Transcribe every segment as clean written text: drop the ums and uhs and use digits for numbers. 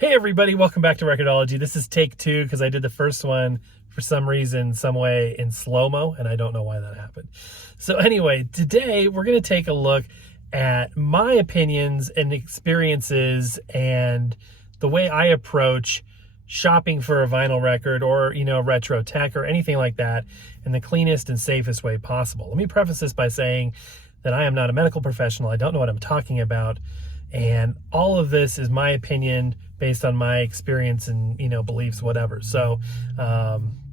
Hey everybody, welcome back to Record-ology. This is take 2 because I did the first one for some reason, some way in slow-mo, and I don't know why that happened. So anyway, today we're going to take a look at my opinions and experiences and the way I approach shopping for a vinyl record or, retro tech or anything like that in the cleanest and safest way possible. Let me preface this by saying that I am not a medical professional. I don't know what I'm talking about. And all of this is my opinion based on my experience and, beliefs, whatever. So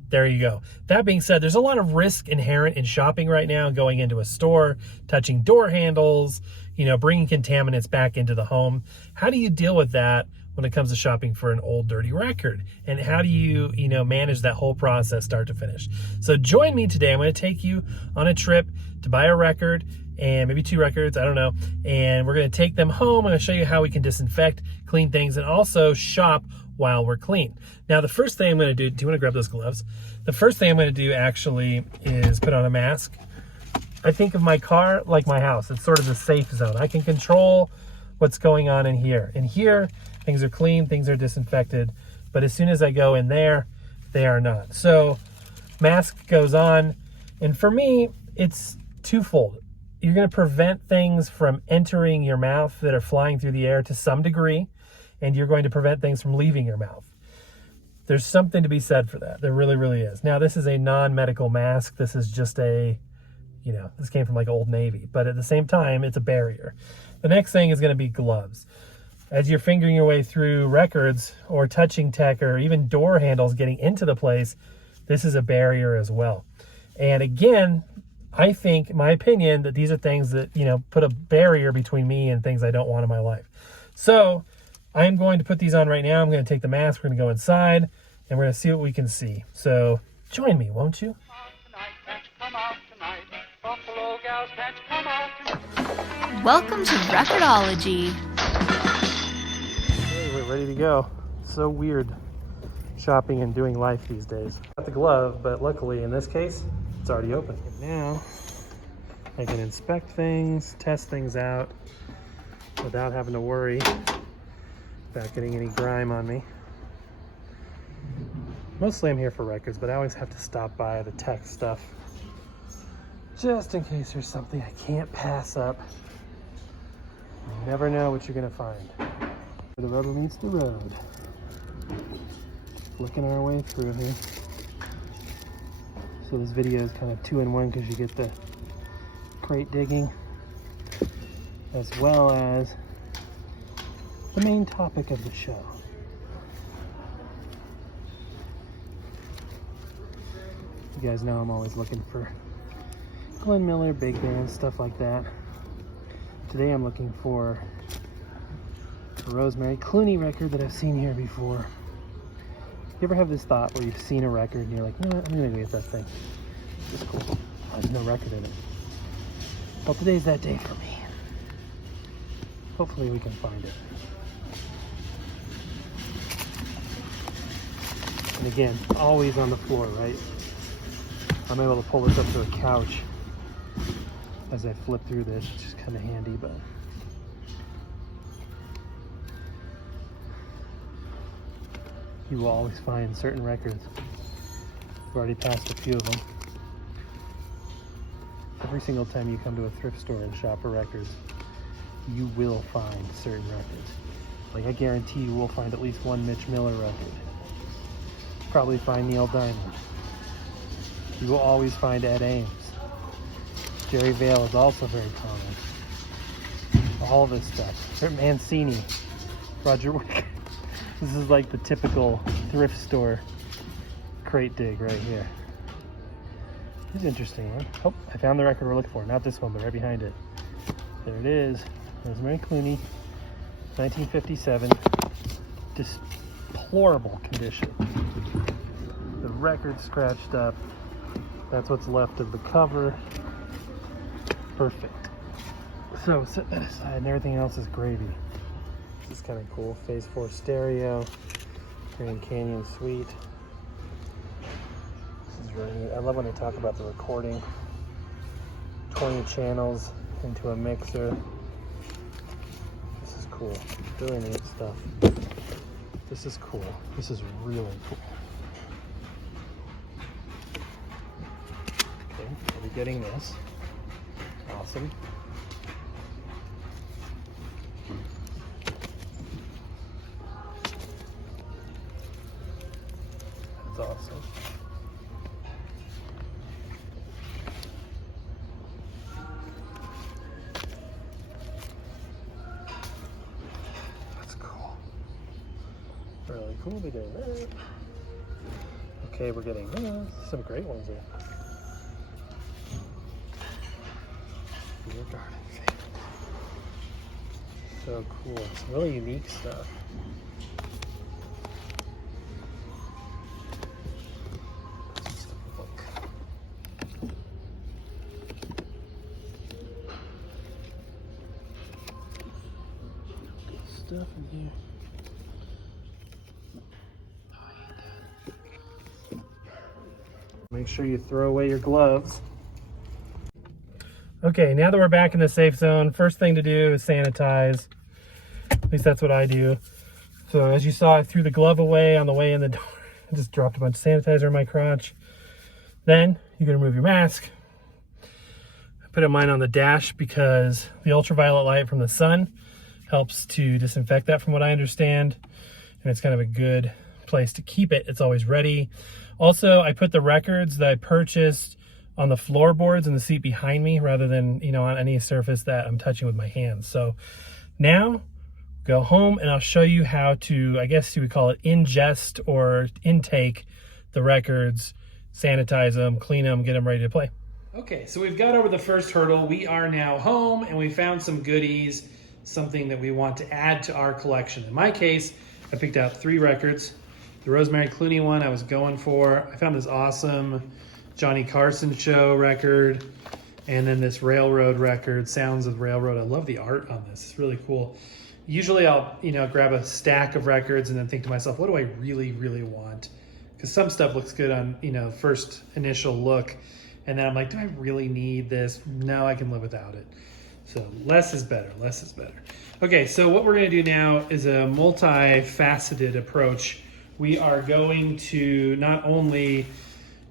there you go. That being said, there's a lot of risk inherent in shopping right now, going into a store, touching door handles, bringing contaminants back into the home. How do you deal with that when it comes to shopping for an old, dirty record? And how do you, manage that whole process start to finish? So join me today. I'm going to take you on a trip to buy a record, and maybe 2 records, I don't know. And we're going to take them home. I'm going to show you how we can disinfect, clean things, and also shop while we're clean. Now, the first thing I'm going to do you want to grab those gloves? The first thing I'm going to do actually is put on a mask. I think of my car like my house. It's sort of the safe zone. I can control what's going on in here. In here, things are clean, things are disinfected. But as soon as I go in there, they are not. So mask goes on. And for me, it's twofold. You're going to prevent things from entering your mouth that are flying through the air to some degree, and you're going to prevent things from leaving your mouth. There's something to be said for that. There really, really is. Now, this is a non-medical mask. This is just a, this came from like Old Navy, but at the same time, it's a barrier. The next thing is going to be gloves. As you're fingering your way through records or touching tech or even door handles getting into the place, this is a barrier as well. And again, I think, my opinion, that these are things that, put a barrier between me and things I don't want in my life. So I'm going to put these on right now. I'm going to take the mask. We're going to go inside and we're going to see what we can see. So join me, won't you? Welcome to Record-ology. Okay, we're ready to go. So weird shopping and doing life these days. Got the glove, but luckily in this case, it's already open. And now I can inspect things, test things out without having to worry about getting any grime on me. Mostly I'm here for records, but I always have to stop by the tech stuff just in case there's something I can't pass up. You never know what you're gonna find. The rubber meets the road. Flicking our way through here. So this video is kind of 2-in-1 because you get the crate digging as well as the main topic of the show. You guys know I'm always looking for Glenn Miller, big bands, stuff like that. Today I'm looking for a Rosemary Clooney record that I've seen here before. You ever have this thought where you've seen a record and you're like, no, I'm gonna go get that thing. It's cool. There's no record in it. Well, today's that day for me. Hopefully we can find it. And again, always on the floor, right? I'm able to pull this up to a couch as I flip through this, which is kind of handy, but you will always find certain records. We've already passed a few of them. Every single time you come to a thrift store and shop for records, you will find certain records. Like, I guarantee you will find at least one Mitch Miller record. Probably find Neil Diamond. You will always find Ed Ames. Jerry Vale is also very common. All this stuff. Mancini, Roger Wicker. This is like the typical thrift store crate dig right here. This is interesting, huh? Oh, I found the record we're looking for. Not this one, but right behind it. There it is. Rosemary Clooney, 1957. Deplorable condition. The record scratched up. That's what's left of the cover. Perfect. So set that aside and everything else is gravy. This is kind of cool. Phase 4 stereo, Grand Canyon Suite. This is really neat. I love when they talk about the recording. 20 channels into a mixer. This is cool. Really neat stuff. This is cool. This is really cool. Okay, I'll be getting this. Awesome. That's awesome. That's cool. Really cool. We're doing that. Okay, we're getting this. Some great ones here. Your garden thing. So cool. Some really unique stuff. Let's just look. Good stuff in here. Oh, I hate that. Make sure you throw away your gloves. Okay, now that we're back in the safe zone, first thing to do is sanitize. At least that's what I do. So as you saw, I threw the glove away on the way in the door. I just dropped a bunch of sanitizer in my crotch. Then you can remove your mask. I put mine on the dash because the ultraviolet light from the sun helps to disinfect that, from what I understand. And it's kind of a good place to keep it. It's always ready. Also, I put the records that I purchased on the floorboards in the seat behind me rather than, on any surface that I'm touching with my hands. So now go home and I'll show you how to, I guess you would call it, ingest or intake the records, sanitize them, clean them, get them ready to play. Okay, so we've got over the first hurdle. We are now home and we found some goodies, something that we want to add to our collection. In my case, I picked out 3 records. The Rosemary Clooney one I was going for. I found this awesome Johnny Carson show record, and then this railroad record, Sounds of Railroad. I love the art on this. It's really cool. Usually I'll, grab a stack of records and then think to myself, what do I really, really want? Because some stuff looks good on, first initial look. And then I'm like, do I really need this? No, I can live without it. So less is better, less is better. Okay, so what we're gonna do now is a multifaceted approach. We are going to not only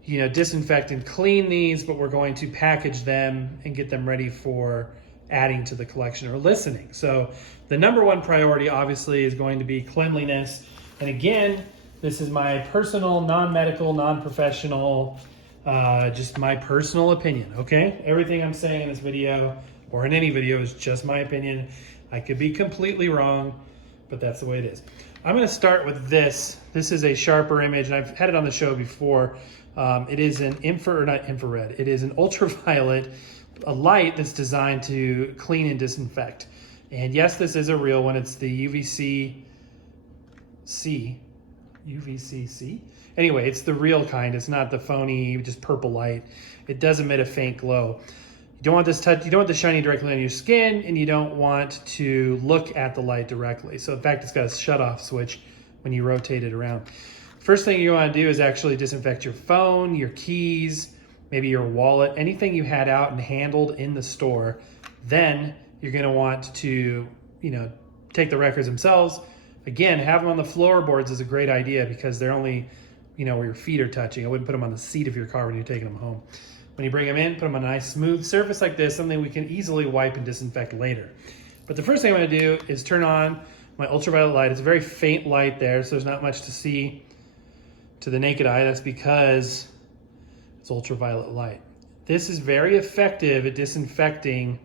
disinfect and clean these, but we're going to package them and get them ready for adding to the collection or listening. So the number one priority obviously is going to be cleanliness. And again, this is my personal, non-medical, non-professional, just my personal opinion, okay? Everything I'm saying in this video or in any video is just my opinion. I could be completely wrong, but that's the way it is. I'm gonna start with this. This is a sharper image, and I've had it on the show before. It is an infrared. It is an ultraviolet, a light that's designed to clean and disinfect. And yes, this is a real one. It's the UVC-C. Anyway, it's the real kind. It's not the phony, just purple light. It does emit a faint glow. You don't want this touch. You don't want this shining directly on your skin, and you don't want to look at the light directly. So in fact, it's got a shut-off switch when you rotate it around. First thing you want to do is actually disinfect your phone, your keys, maybe your wallet, anything you had out and handled in the store. Then you're going to want to, take the records themselves. Again, have them on the floorboards is a great idea because they're only, where your feet are touching. I wouldn't put them on the seat of your car when you're taking them home. When you bring them in, put them on a nice smooth surface like this, something we can easily wipe and disinfect later. But the first thing I'm going to do is turn on my ultraviolet light. It's a very faint light there, so there's not much to see to the naked eye. That's because it's ultraviolet light. This is very effective at disinfecting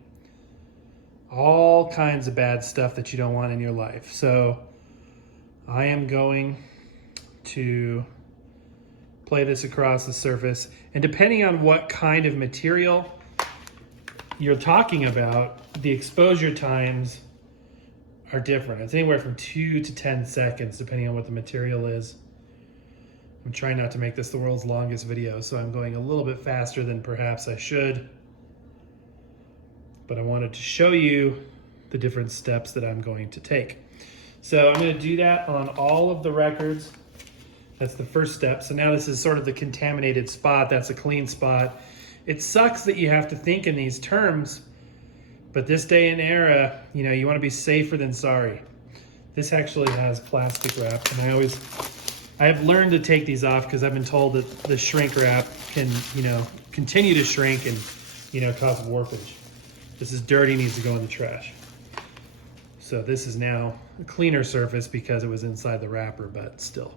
all kinds of bad stuff that you don't want in your life. So I am going to play this across the surface, and depending on what kind of material you're talking about, the exposure times are different. It's anywhere from 2 to 10 seconds depending on what the material is. I'm trying not to make this the world's longest video, so I'm going a little bit faster than perhaps I should. But I wanted to show you the different steps that I'm going to take. So I'm going to do that on all of the records. That's the first step. So now this is sort of the contaminated spot. That's a clean spot. It sucks that you have to think in these terms, but this day and era, you want to be safer than sorry. This actually has plastic wrap, and I have learned to take these off because I've been told that the shrink wrap can, continue to shrink and, cause warpage. This is dirty, needs to go in the trash. So this is now a cleaner surface because it was inside the wrapper, but still.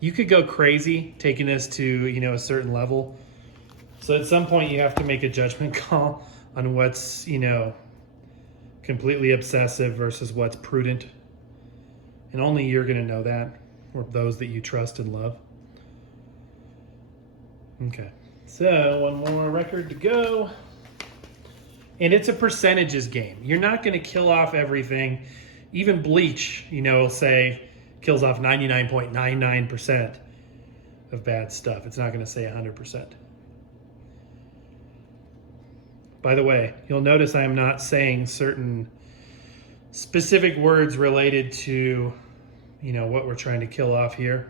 You could go crazy taking this to, a certain level. So at some point you have to make a judgment call on what's, completely obsessive versus what's prudent. And only you're gonna know that, or those that you trust and love. Okay, so one more record to go. And it's a percentages game. You're not gonna kill off everything. Even bleach, will say kills off 99.99% of bad stuff. It's not gonna say 100%. By the way, you'll notice I am not saying certain specific words related to, what we're trying to kill off here.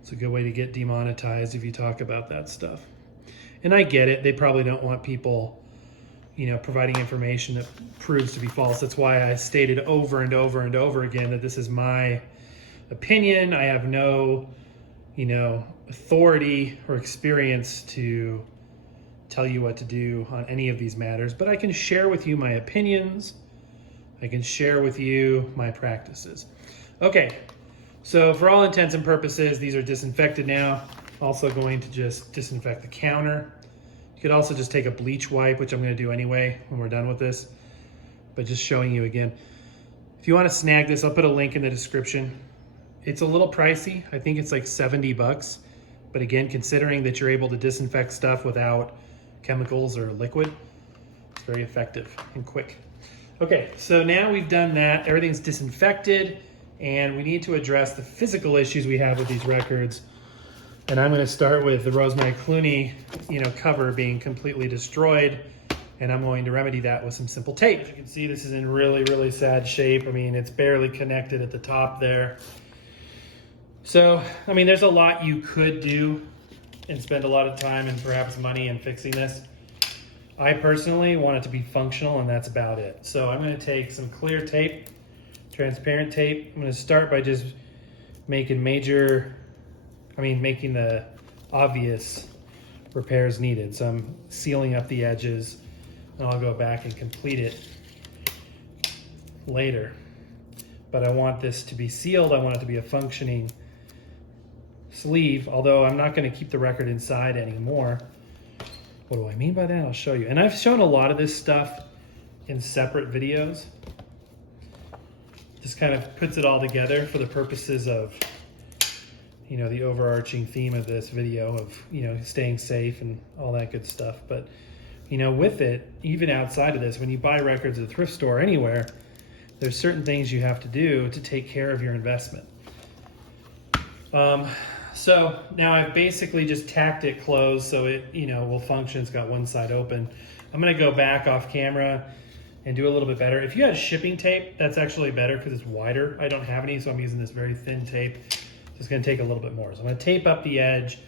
It's a good way to get demonetized if you talk about that stuff. And I get it. They probably don't want people, providing information that proves to be false. That's why I stated over and over and over again that this is my opinion. I have no, authority or experience to tell you what to do on any of these matters, but I can share with you my opinions. I can share with you my practices. Okay, so for all intents and purposes, these are disinfected now. Also going to just disinfect the counter. You could also just take a bleach wipe, which I'm going to do anyway when we're done with this, but just showing you again. If you want to snag this, I'll put a link in the description. It's a little pricey. I think it's like $70, but again, considering that you're able to disinfect stuff without chemicals or liquid, it's very effective and quick. Okay, so now we've done that. Everything's disinfected, and we need to address the physical issues we have with these records. And I'm going to start with the Rosemary Clooney, cover being completely destroyed, and I'm going to remedy that with some simple tape. As you can see, this is in really, really sad shape. I mean, it's barely connected at the top there. So, I mean, there's a lot you could do and spend a lot of time and perhaps money in fixing this. I personally want it to be functional, and that's about it. So I'm going to take some clear tape, transparent tape. I'm going to start by just making the obvious repairs needed. So I'm sealing up the edges, and I'll go back and complete it later. But I want this to be sealed. I want it to be a functioning sleeve, although I'm not going to keep the record inside anymore. What do I mean by that? I'll show you. And I've shown a lot of this stuff in separate videos. Just kind of puts it all together for the purposes of, the overarching theme of this video of, staying safe and all that good stuff. But, with it, even outside of this, when you buy records at a thrift store anywhere, there's certain things you have to do to take care of your investment. So now I've basically just tacked it closed so it, will function. It's got one side open. I'm going to go back off camera and do a little bit better. If you had shipping tape, that's actually better because it's wider. I don't have any, so I'm using this very thin tape. So it's going to take a little bit more. So I'm going to tape up the edge,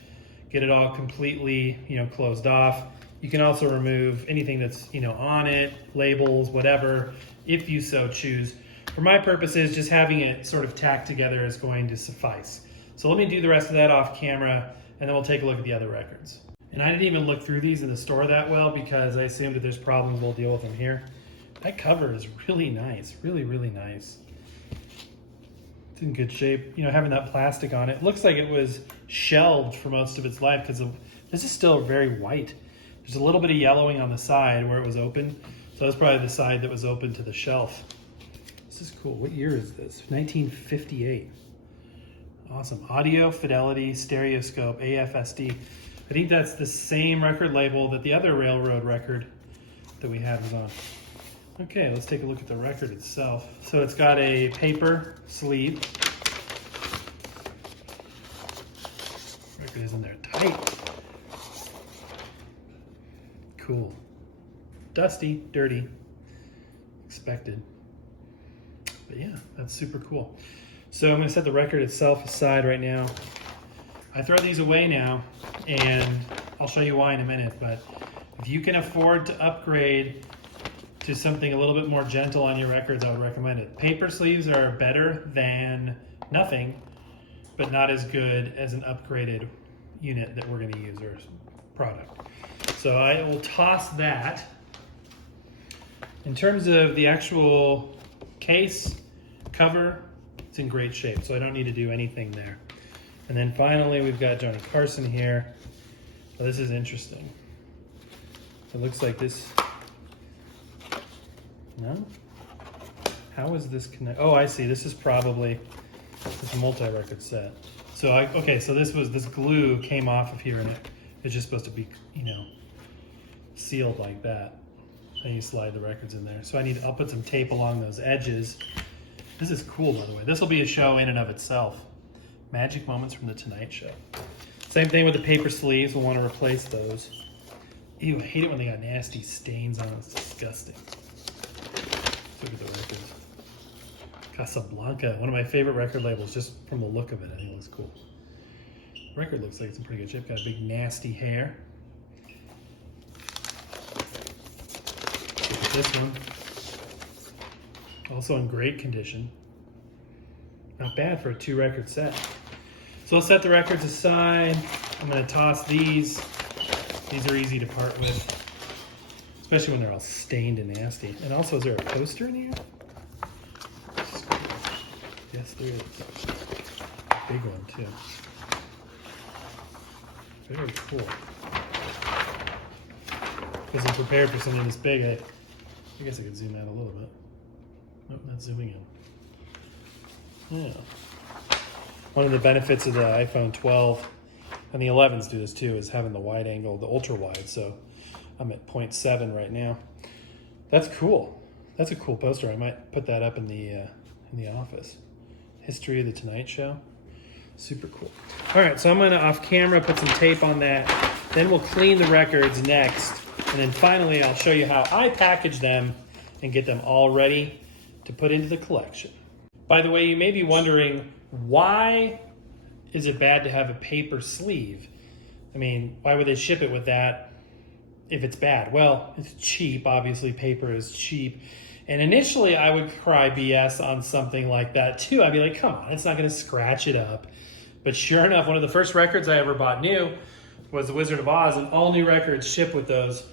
get it all completely, closed off. You can also remove anything that's, on it, labels, whatever, if you so choose. For my purposes, just having it sort of tacked together is going to suffice. So let me do the rest of that off camera, and then we'll take a look at the other records. And I didn't even look through these in the store that well because I assumed that there's problems, we'll deal with them here. That cover is really nice, really, really nice. It's in good shape. Having that plastic on it. Looks like it was shelved for most of its life because this is still very white. There's a little bit of yellowing on the side where it was open. So that's probably the side that was open to the shelf. This is cool. What year is this? 1958. Awesome. Audio, fidelity, stereoscope, AFSD. I think that's the same record label that the other railroad record that we had was on. Okay, let's take a look at the record itself. So it's got a paper sleeve. Record is in there tight. Cool. Dusty, dirty, expected. But yeah, that's super cool. So I'm going to set the record itself aside right now. I throw these away now, and I'll show you why in a minute. But if you can afford to upgrade to something a little bit more gentle on your records, I would recommend it. Paper sleeves are better than nothing, but not as good as an upgraded unit that we're going to use, or product. So I will toss that. In terms of the actual case, cover, it's in great shape, so I don't need to do anything there. And then finally, we've got Johnny Carson here. Oh, this is interesting. It looks like this. No? How is this connect? Oh, I see. This is probably this multi-record set. So okay, so this glue came off of here, and it's just supposed to be, sealed like that. And you slide the records in there. So I'll put some tape along those edges. This is cool, by the way. This will be a show in and of itself. Magic moments from the Tonight Show. Same thing with the paper sleeves. We'll want to replace those. Ew, I hate it when they got nasty stains on them. It's disgusting. Look at the records. Casablanca, one of my favorite record labels, just from the look of it. I think it looks cool. The record looks like it's in pretty good shape. Got a big nasty hair. Look at this one. Also in great condition. Not bad for a 2-record set. So I'll set the records aside. I'm going to toss these. These are easy to part with, especially when they're all stained and nasty. And also, is there a poster in here? Yes, there is. Big one, too. Very cool. Because I'm prepared for something this big. I guess I could zoom out a little bit. Nope, not zooming in. Yeah. One of the benefits of the iPhone 12, and the 11s do this too, is having the wide angle, the ultra wide. So I'm at 0.7 right now. That's cool. That's a cool poster. I might put that up in the office. History of the Tonight Show. Super cool. All right, so I'm going to off camera put some tape on that. Then we'll clean the records next. And then finally, I'll show you how I package them and get them all ready to put into the collection. By the way, you may be wondering, why is it bad to have a paper sleeve? I mean, why would they ship it with that if it's bad? Well, it's cheap. Obviously, paper is cheap. And initially, I would cry BS on something like that too. I'd be like, come on, it's not going to scratch it up. But sure enough, one of the first records I ever bought new was The Wizard of Oz, and all new records ship with those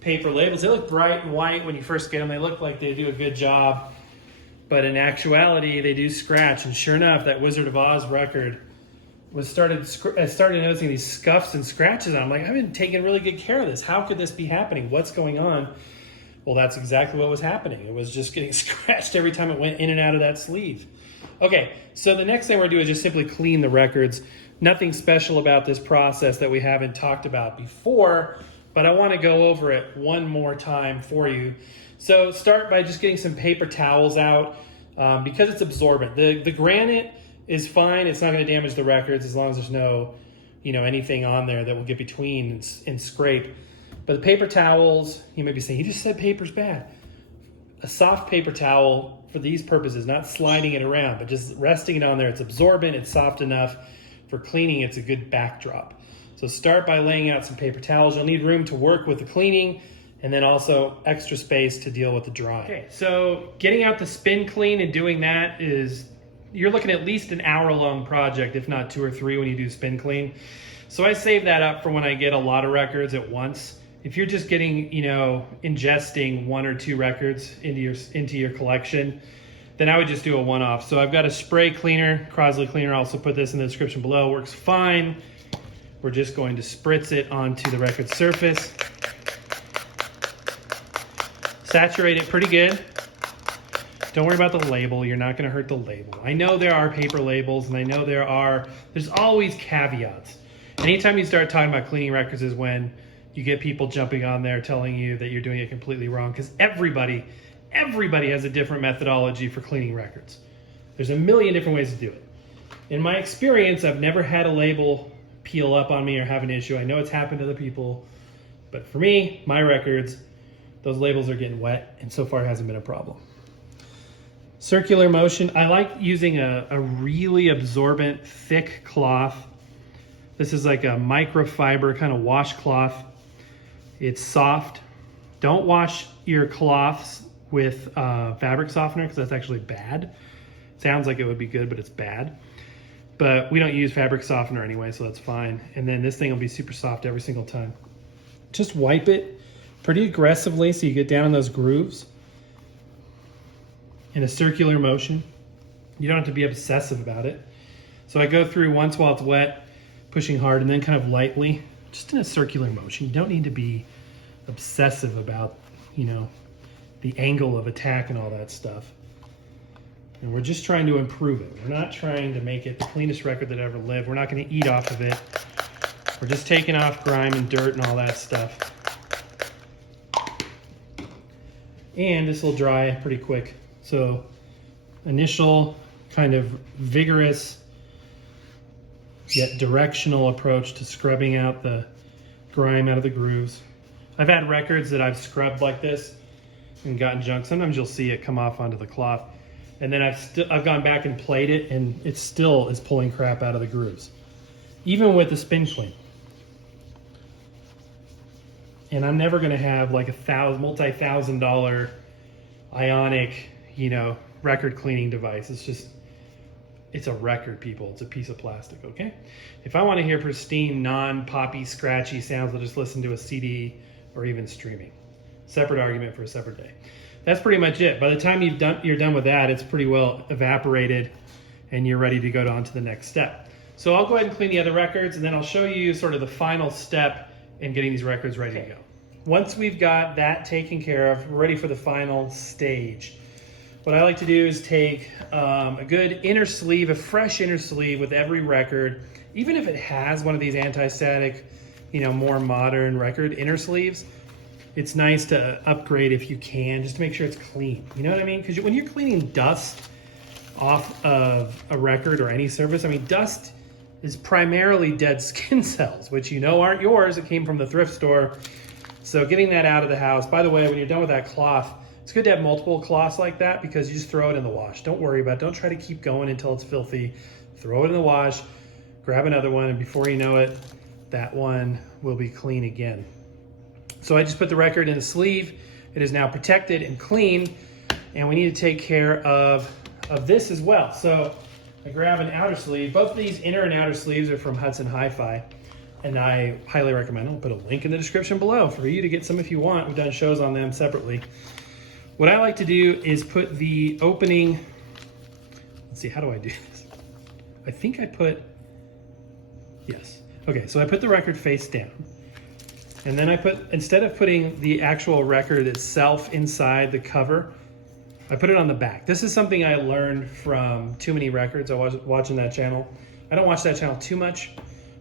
paper labels. They look bright and white when you first get them. They look like they do a good job. But in actuality, they do scratch. And sure enough, that Wizard of Oz record I started noticing these scuffs and scratches. And I'm like, I've been taking really good care of this. How could this be happening? What's going on? Well, that's exactly what was happening. It was just getting scratched every time it went in and out of that sleeve. Okay, so the next thing we're going to do is just simply clean the records. Nothing special about this process that we haven't talked about before, but I want to go over it one more time for you. So start by just getting some paper towels out because it's absorbent. The granite is fine. It's not going to damage the records as long as there's no, anything on there that will get between and scrape. But the paper towels, you may be saying, you just said paper's bad. A soft paper towel for these purposes, not sliding it around, but just resting it on there. It's absorbent. It's soft enough for cleaning. It's a good backdrop. So start by laying out some paper towels. You'll need room to work with the cleaning, and then also extra space to deal with the drying. Okay, so getting out the spin clean and doing that you're looking at least an hour-long project, if not 2 or 3 when you do spin clean. So I save that up for when I get a lot of records at once. If you're just getting, ingesting 1 or 2 records into your collection, then I would just do a one-off. So I've got a spray cleaner, Crosley cleaner. I'll also put this in the description below. Works fine. We're just going to spritz it onto the record surface. Saturate it pretty good. Don't worry about the label. You're not going to hurt the label. I know there are paper labels, and I know there's always caveats. Anytime you start talking about cleaning records is when you get people jumping on there telling you that you're doing it completely wrong, because everybody has a different methodology for cleaning records. There's a million different ways to do it. In my experience, I've never had a label peel up on me or have an issue. I know it's happened to other people, but for me, my records, those labels are getting wet, and so far it hasn't been a problem. Circular motion. I like using a really absorbent, thick cloth. This is like a microfiber kind of washcloth. It's soft, Don't wash your cloths with fabric softener because that's actually bad. Sounds like it would be good, but it's bad. But we don't use fabric softener anyway, so that's fine. And then this thing will be super soft every single time. Just wipe it pretty aggressively so you get down in those grooves in a circular motion. You don't have to be obsessive about it. So I go through once while it's wet, pushing hard, and then kind of lightly, just in a circular motion. You don't need to be obsessive about, you know, the angle of attack and all that stuff. And we're just trying to improve it. We're not trying to make it the cleanest record that ever lived. We're not going to eat off of it. We're just taking off grime and dirt and all that stuff. And this will dry pretty quick. So initial kind of vigorous yet directional approach to scrubbing out the grime out of the grooves. I've had records that I've scrubbed like this and gotten junk. Sometimes you'll see it come off onto the cloth. And then I've gone back and played it, and it still is pulling crap out of the grooves, even with the spin clean. And I'm never going to have like a multi-$1,000 ionic, record cleaning device. It's a record, people. It's a piece of plastic, okay? If I want to hear pristine, non-poppy, scratchy sounds, I'll just listen to a CD or even streaming. Separate argument for a separate day. That's pretty much it. By the time you're done with that, it's pretty well evaporated and you're ready to go on to the next step. So I'll go ahead and clean the other records, and then I'll show you sort of the final step in getting these records ready to go. Once we've got that taken care of, we're ready for the final stage. What I like to do is take a good inner sleeve, a fresh inner sleeve with every record, even if it has one of these anti-static, more modern record inner sleeves. It's nice to upgrade if you can, just to make sure it's clean. You know what I mean? Because when you're cleaning dust off of a record or any surface, dust is primarily dead skin cells, which aren't yours. It came from the thrift store. So getting that out of the house. By the way, when you're done with that cloth, it's good to have multiple cloths like that because you just throw it in the wash. Don't worry about it. Don't try to keep going until it's filthy. Throw it in the wash, grab another one, and before you know it, that one will be clean again. So I just put the record in the sleeve. It is now protected and clean, and we need to take care of this as well. So I grab an outer sleeve. Both of these inner and outer sleeves are from Hudson Hi-Fi, and I highly recommend them. I'll put a link in the description below for you to get some if you want. We've done shows on them separately. What I like to do is put the opening, let's see, how do I do this? I think I put, yes. Okay, so I put the record face down. And then instead of putting the actual record itself inside the cover, I put it on the back. This is something I learned from Too Many Records. I was watching that channel. I don't watch that channel too much,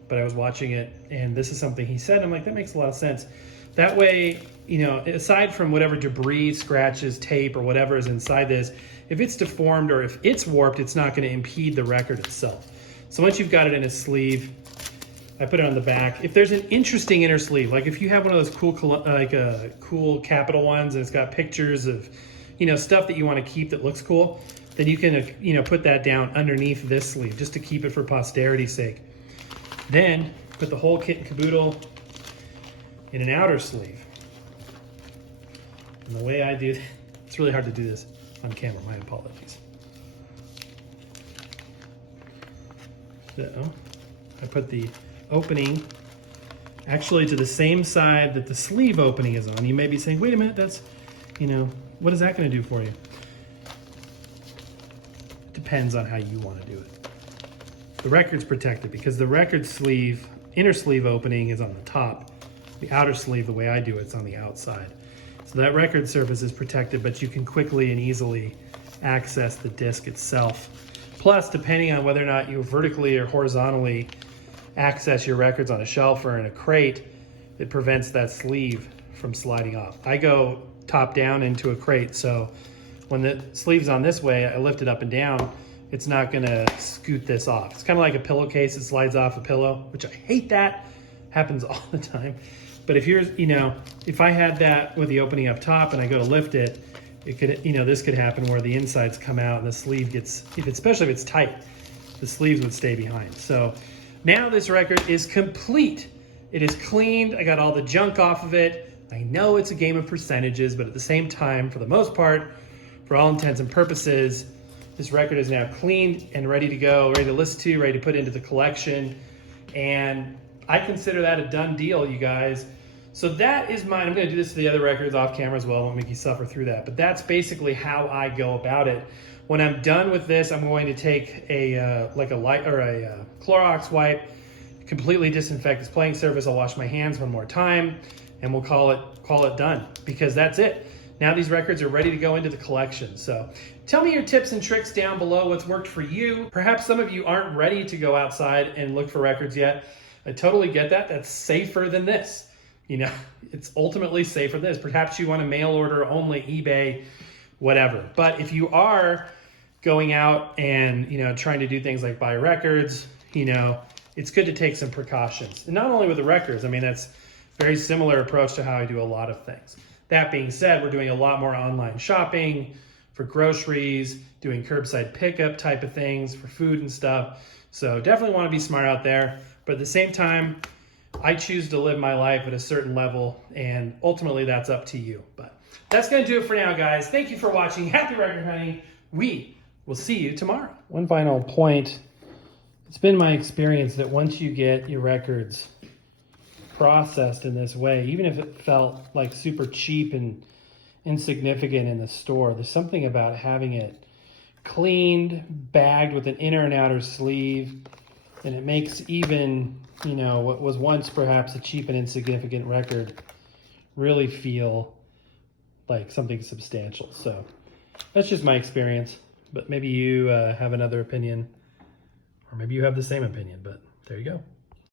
but I was watching it, and this is something he said. I'm like, that makes a lot of sense. That way, aside from whatever debris, scratches, tape, or whatever is inside this, if it's deformed or if it's warped, it's not going to impede the record itself. So once you've got it in a sleeve, I put it on the back. If there's an interesting inner sleeve, like if you have one of those cool Capital ones and it's got pictures of, stuff that you want to keep that looks cool, then you can, put that down underneath this sleeve just to keep it for posterity's sake. Then put the whole kit and caboodle in an outer sleeve. And the way I do, it's really hard to do this on camera, my apologies. So I put the opening actually to the same side that the sleeve opening is on. You may be saying, wait a minute, that's, what is that going to do for you? Depends on how you want to do it. The record's protected because the record sleeve, inner sleeve opening is on the top. The outer sleeve, the way I do it, is on the outside. So that record surface is protected, but you can quickly and easily access the disc itself. Plus, depending on whether or not you vertically or horizontally access your records on a shelf or in a crate, it prevents that sleeve from sliding off. I go top down into a crate, so when the sleeve's on this way, I lift it up and down, it's not gonna scoot this off. It's kind of like a pillowcase that slides off a pillow, which I hate. That happens all the time. But if you're, if I had that with the opening up top and I go to lift it, it could, this could happen where the insides come out and the sleeve gets, especially if it's tight, the sleeves would stay behind. So now this record is complete. It is cleaned. I got all the junk off of it. I know it's a game of percentages, but at the same time, for the most part, for all intents and purposes, this record is now cleaned and ready to go, ready to listen to, ready to put into the collection. And I consider that a done deal, you guys. So that is mine. I'm going to do this to the other records off camera as well. I won't make you suffer through that. But that's basically how I go about it. When I'm done with this, I'm going to take a Clorox wipe, completely disinfect this playing surface. I'll wash my hands one more time, and we'll call it done, because that's it. Now these records are ready to go into the collection. So tell me your tips and tricks down below, what's worked for you. Perhaps some of you aren't ready to go outside and look for records yet. I totally get that. That's safer than this. You know, it's ultimately safer than this. Perhaps you want to mail order only, eBay, whatever. But if you are going out and, you know, trying to do things like buy records, you know, it's good to take some precautions. And not only with the records, I mean, that's a very similar approach to how I do a lot of things. That being said, we're doing a lot more online shopping for groceries, doing curbside pickup type of things for food and stuff. So definitely want to be smart out there. But at the same time, I choose to live my life at a certain level, and ultimately that's up to you. But that's going to do it for now, guys. Thank you for watching. Happy record hunting. We will see you tomorrow. One final point. It's been my experience that once you get your records processed in this way, even if it felt like super cheap and insignificant in the store, there's something about having it cleaned, bagged with an inner and outer sleeve, and it makes even, you know, what was once perhaps a cheap and insignificant record really feel like something substantial. So that's just my experience, but maybe you have another opinion, or maybe you have the same opinion, but there you go.